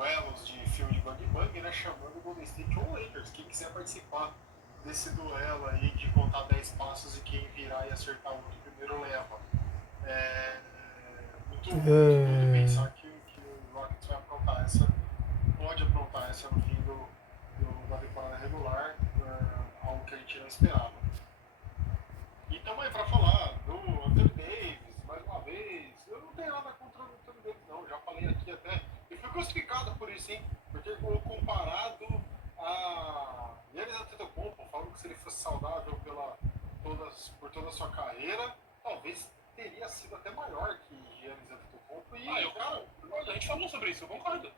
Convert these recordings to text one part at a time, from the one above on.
duelos de filme de Bang Bang, né? Chamando o Golden State ou Lakers. Quem quiser participar desse duelo aí de contar 10 passos e quem virar e acertar o outro primeiro leva. Muito doido pensar que o Rockets vai aprontar essa, pode aprontar essa no fim da temporada regular, algo que a gente não esperava. E estamos aí para falar do Anthony Davis, mais uma vez. Eu não tenho nada contra o Anthony Davis, não. Já falei aqui até. E fui crucificado por isso, hein? Porque comparado a Giannis Antetokounmpo, falando que se ele fosse saudável por toda a sua carreira, talvez teria sido até maior que Giannis Antetokounmpo. A gente falou sobre isso, eu concordo.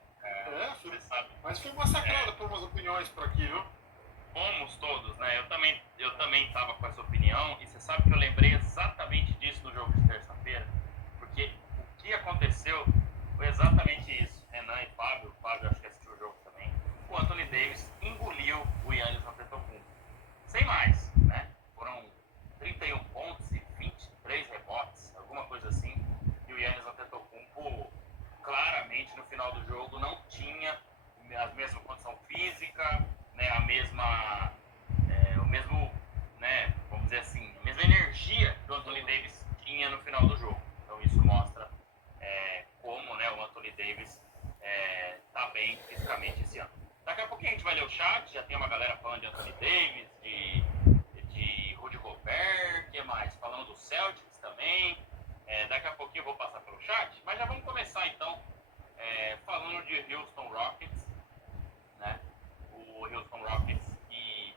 Você sabe. Mas foi massacrado por umas opiniões por aqui, viu? Fomos todos, né? Eu também estava com essa opinião, e você sabe que eu lembrei exatamente disso no jogo de terça-feira, porque o que aconteceu foi exatamente isso. Renan e Fábio acho que assistiu o jogo também. O Anthony Davis engoliu o Giannis Antetokounmpo. Sem mais, né? Foram 31 pontos e 23 rebotes, alguma coisa assim. E o Giannis Antetokounmpo, claramente, no final do jogo, não tinha a mesma condição física, né, o mesmo, né, vamos dizer assim, a mesma energia que o Anthony Davis tinha no final do jogo. Então isso mostra como, né, o Anthony Davis está bem fisicamente esse ano. Daqui a pouquinho a gente vai ler o chat, já tem uma galera falando de Anthony Davis, de Rudy Gobert, que mais? Falando do Celtics também. Daqui a pouquinho eu vou passar pelo chat, mas já vamos começar então falando de Houston Rockets, né? O Houston Rockets que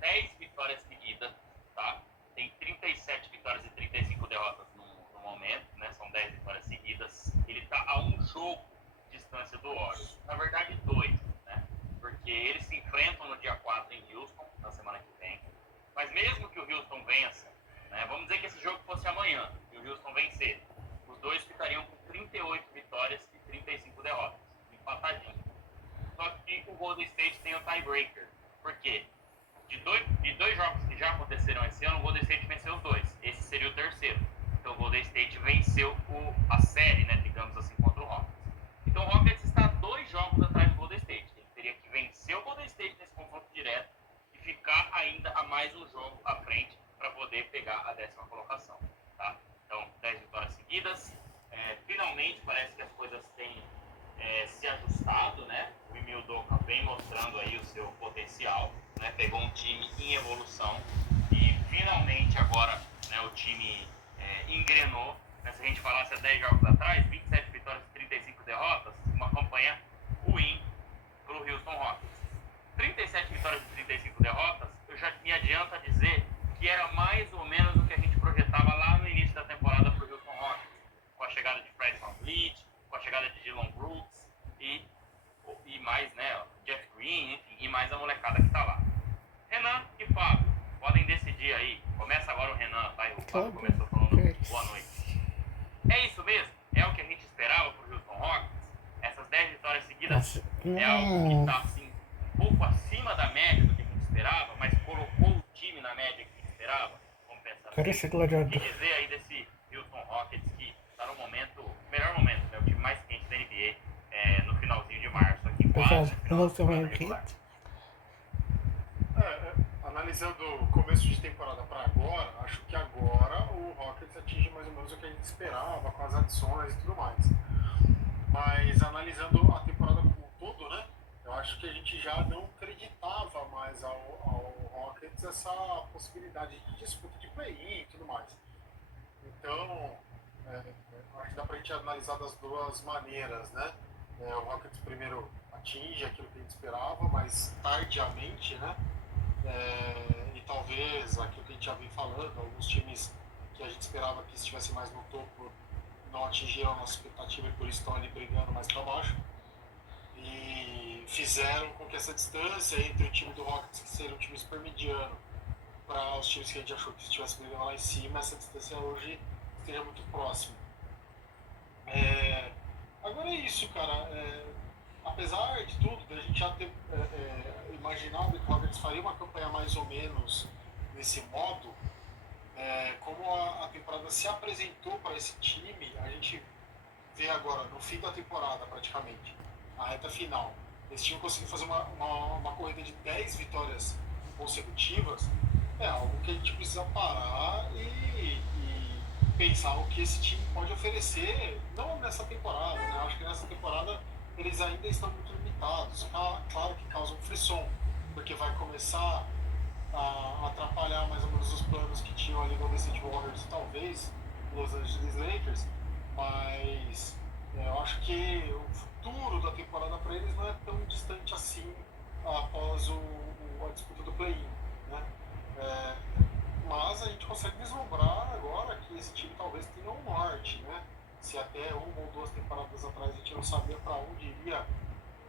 10 vitórias seguidas, tá? Tem 37 vitórias e 35 derrotas no momento, né? São 10 vitórias seguidas. Ele está a um jogo de distância do Warriors. Na verdade, 2, né? Porque eles se enfrentam no dia 4 em Houston, na semana que vem. Mas mesmo que o Houston vença, né? Vamos dizer que esse jogo fosse amanhã, e o Houston vencer, os dois ficariam com 38 vitórias e 35 derrotas, empatadinho. Só que o Golden State tem o tiebreaker. Por quê? De dois jogos que já aconteceram esse ano, o Golden State venceu os 2. Esse seria o terceiro. Então o Golden State venceu a série, né, digamos assim, contra o Rockets. Então o Rockets está 2 jogos atrás do Golden State. Ele teria que vencer o Golden State nesse confronto direto e ficar ainda a mais um jogo à frente para poder pegar a 10ª colocação. Tá? Então 10 vitórias seguidas. Finalmente parece que as coisas têm se ajustado, né? O Ime Udoka vem mostrando aí o seu potencial, né? Pegou um time em evolução e finalmente agora, né, o time engrenou, né? Se a gente falasse há 10 jogos atrás, 27 vitórias e 35 derrotas, uma campanha ruim para o Houston Rockets. 37 vitórias e 35 derrotas, eu já me adianto a dizer que era mais ou menos o que a gente projetava lá no início da temporada para o Houston Rockets, com a chegada de Fred VanVleet, com a chegada de Dillon Brooks e mais, né, Jeff Green, enfim, e mais a molecada que tá lá. Renan e Fábio, podem decidir aí. Começa agora o Renan, tá? O Fábio começou falando boa noite. É isso mesmo? É o que a gente esperava pro Houston Rockets? Essas 10 vitórias seguidas é algo que tá, assim, um pouco acima da média do que a gente esperava, mas colocou o time na média que a gente esperava? Vamos pensar assim. O que dizer aí desse Houston Rockets que tá no melhor momento, né? O time mais quente da NBA no finalzinho de março, aqui quase no final da temporada regular. Analisando o começo de temporada para agora, acho que agora o Rockets atinge mais ou menos o que a gente esperava, com as adições e tudo mais. Mas analisando a temporada como um todo, né? Eu acho que a gente já não acreditava mais ao Rockets essa possibilidade de disputa de play-in e tudo mais. Então, acho que dá pra gente analisar das duas maneiras, né? O Rockets primeiro atinge aquilo que a gente esperava, mas tardiamente, né? E talvez aquilo que a gente já vem falando, alguns times que a gente esperava que estivessem mais no topo não atingiram a nossa expectativa e por isso estão ali brigando mais para baixo. E fizeram com que essa distância entre o time do Rockets, que seria um time super mediano, para os times que a gente achou que estivesse brigando lá em cima, essa distância hoje esteja muito próxima. Agora é isso, cara. Apesar de tudo, da gente já ter imaginado que o Rockets faria uma campanha mais ou menos nesse modo, como a temporada se apresentou para esse time, a gente ver agora, no fim da temporada praticamente, na reta final, esse time conseguir fazer uma corrida de 10 vitórias consecutivas, é algo que a gente precisa parar e pensar o que esse time pode oferecer, não nessa temporada, né? Acho que nessa temporada eles ainda estão muito limitados. Claro que causa um frisson, porque vai começar a atrapalhar mais ou menos os planos que tinham ali no Golden State Warriors e talvez Los Angeles Lakers, mas eu acho que o futuro da temporada para eles não é tão distante assim após a disputa do play-in, né? Mas a gente consegue vislumbrar agora que esse time talvez tenha um norte, né? Se até uma ou duas temporadas atrás a gente não sabia para onde iria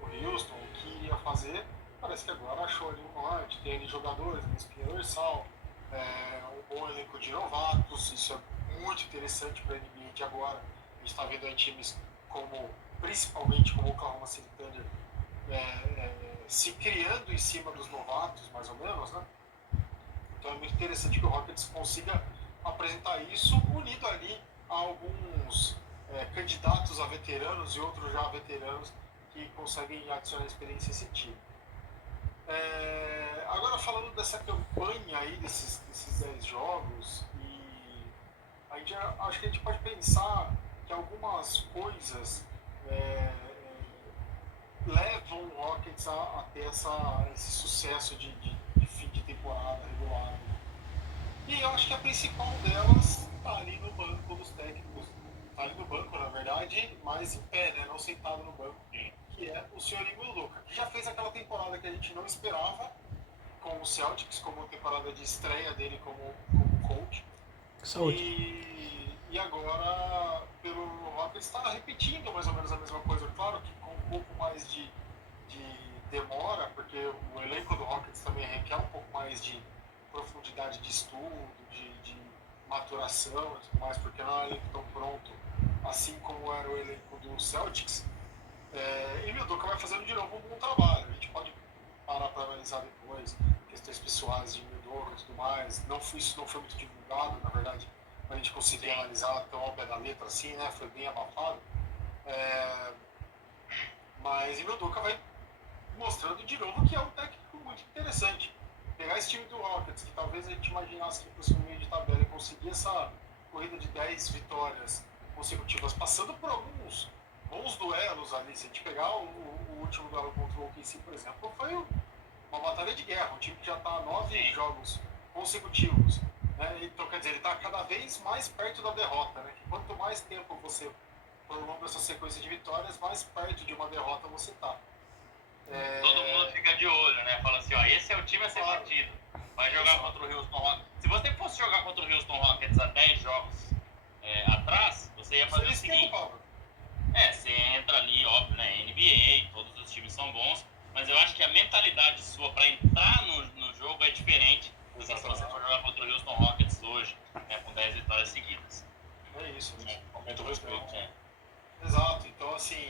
o Houston, o que iria fazer, parece que agora achou ali um norte, tem ali jogadores, uma espinha dorsal, um bom elenco de novatos, isso é muito interessante para a NBA de agora. A gente está vendo aí times como, principalmente como o Oklahoma City Thunder, se criando em cima dos novatos, mais ou menos, né? Então é muito interessante que o Rockets consiga apresentar isso unido ali a alguns candidatos a veteranos e outros já veteranos que conseguem adicionar experiência a esse time. Agora falando dessa campanha aí, desses 10 jogos, e acho que a gente pode pensar que algumas coisas levam o Rockets a ter esse sucesso de fim de temporada regular. Né? E eu acho que a principal delas está ali no banco dos técnicos. Está ali no banco, na verdade, mas em pé, né? Não sentado no banco. Que é o senhor Ime Udoka, que já fez aquela temporada que a gente não esperava com o Celtics, como temporada de estreia dele como coach. Saúde. E agora, pelo Rockets, está repetindo mais ou menos a mesma coisa. Claro que com um pouco mais de demora, porque o elenco do Rockets também requer um pouco mais de profundidade de estudo, de maturação e tudo mais, porque não é um elenco tão pronto, assim como era o elenco do Celtics. E o Udoka vai fazendo de novo um bom trabalho. A gente pode parar para analisar depois questões pessoais de Udoka e tudo mais. Isso não foi muito divulgado, na verdade, para a gente conseguir analisar tão ao pé da letra assim, né? Foi bem abafado. Mas o Udoka vai mostrando de novo que é um técnico muito interessante. Pegar esse time do Rockets, que talvez a gente imaginasse que fosse um meio de tabela e conseguir essa corrida de 10 vitórias consecutivas, passando por alguns bons duelos ali. Se a gente pegar o último duelo contra o OKC, por exemplo, foi uma batalha de guerra. Um time que já está a 9 jogos consecutivos. Né? Então, quer dizer, ele está cada vez mais perto da derrota. Né? Quanto mais tempo você prolonga essa sequência de vitórias, mais perto de uma derrota você está. Todo mundo fica de olho, né? Fala assim, ó, esse é o time a ser batido. Vai jogar contra o Houston Rockets. Se você fosse jogar contra o Houston Rockets há 10 jogos atrás, você ia fazer o seguinte. Você entra ali, óbvio, né? NBA, todos os times são bons, mas eu acho que a mentalidade sua para entrar no jogo é diferente se você for jogar contra o Houston Rockets hoje, né, com 10 vitórias seguidas. É isso, né? Aumenta o respeito. Exato, então assim,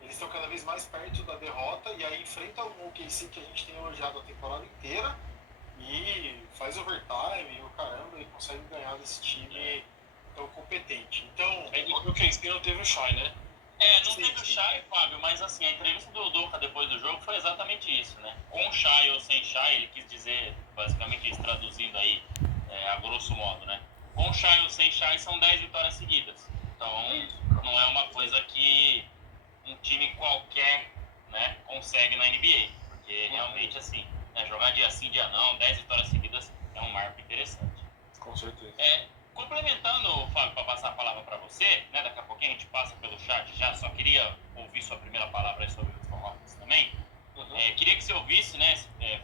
eles estão cada vez mais perto da derrota e aí enfrentam o OKC que a gente tem elogiado a temporada inteira e faz overtime e o caramba e consegue ganhar desse time tão competente. Então. O OKC não teve o Shai, né? Não teve o Shai, Fábio, mas assim, a entrevista do Udoka depois do jogo foi exatamente isso, né? Com Shai ou sem Shai, ele quis dizer basicamente isso, traduzindo aí a grosso modo, né? Com Shai ou sem Shai são 10 vitórias seguidas. Então, não é uma coisa que um time qualquer, né, consegue na NBA. Porque realmente, assim, né, jogar dia sim, dia não, 10 vitórias seguidas é um marco interessante. Com certeza. Complementando, Fábio, para passar a palavra para você, né, daqui a pouquinho a gente passa pelo chat já, só queria ouvir sua primeira palavra aí sobre o Houston Rockets também. Queria que você ouvisse, né,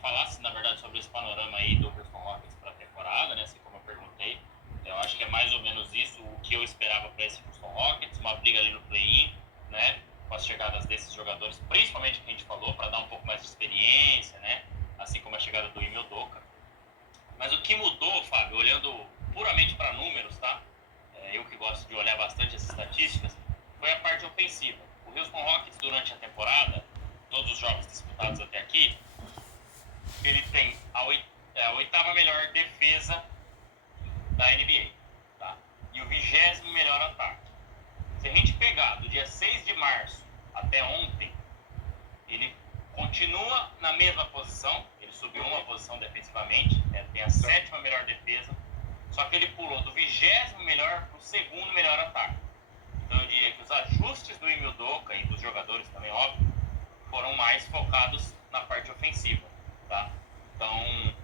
falasse, na verdade, sobre esse panorama aí do Houston Rockets para a temporada, né, assim como eu perguntei. Eu acho que é mais ou menos isso o que eu esperava para esse Houston Rockets, uma briga ali no play-in, né, com as chegadas desses jogadores, principalmente que a gente falou, para dar um pouco mais de experiência, né, assim como a chegada do Ime Udoka. Mas o que mudou, Fábio, olhando puramente para números, tá? Eu que gosto de olhar bastante as estatísticas, foi a parte ofensiva. O Houston Rockets, durante a temporada, todos os jogos disputados até aqui, ele tem a 8ª melhor defesa da NBA, tá? E o 20º melhor ataque. Se a gente pegar pegar do dia 6 de março até ontem, ele continua na mesma posição, ele subiu uma posição defensivamente, tem a 7ª melhor defesa, só que ele pulou do 20º melhor para o 2º melhor ataque. Então eu diria que os ajustes do Emil Doka e dos jogadores também, óbvio, foram mais focados na parte ofensiva, tá? Então,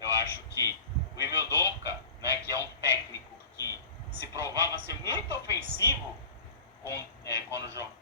eu acho que o Emil Doka, né, que é um técnico que se provava ser muito ofensivo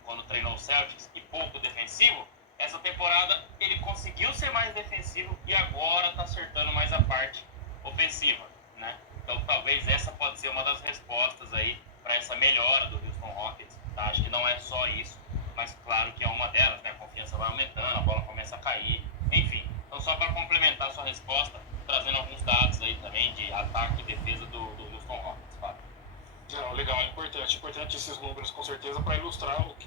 quando treinou o Celtics e pouco defensivo, essa temporada ele conseguiu ser mais defensivo e agora está acertando mais a parte ofensiva, né? Então talvez essa pode ser uma das respostas aí para essa melhora do Houston Rockets, tá? Acho que não é só isso, mas claro que é uma delas, né? A confiança vai aumentando, a bola começa a cair, enfim. Então só para complementar a sua resposta, trazendo alguns dados aí também de ataque e defesa do Houston Rockets, Fábio. Não, legal, é importante esses números com certeza para ilustrar o que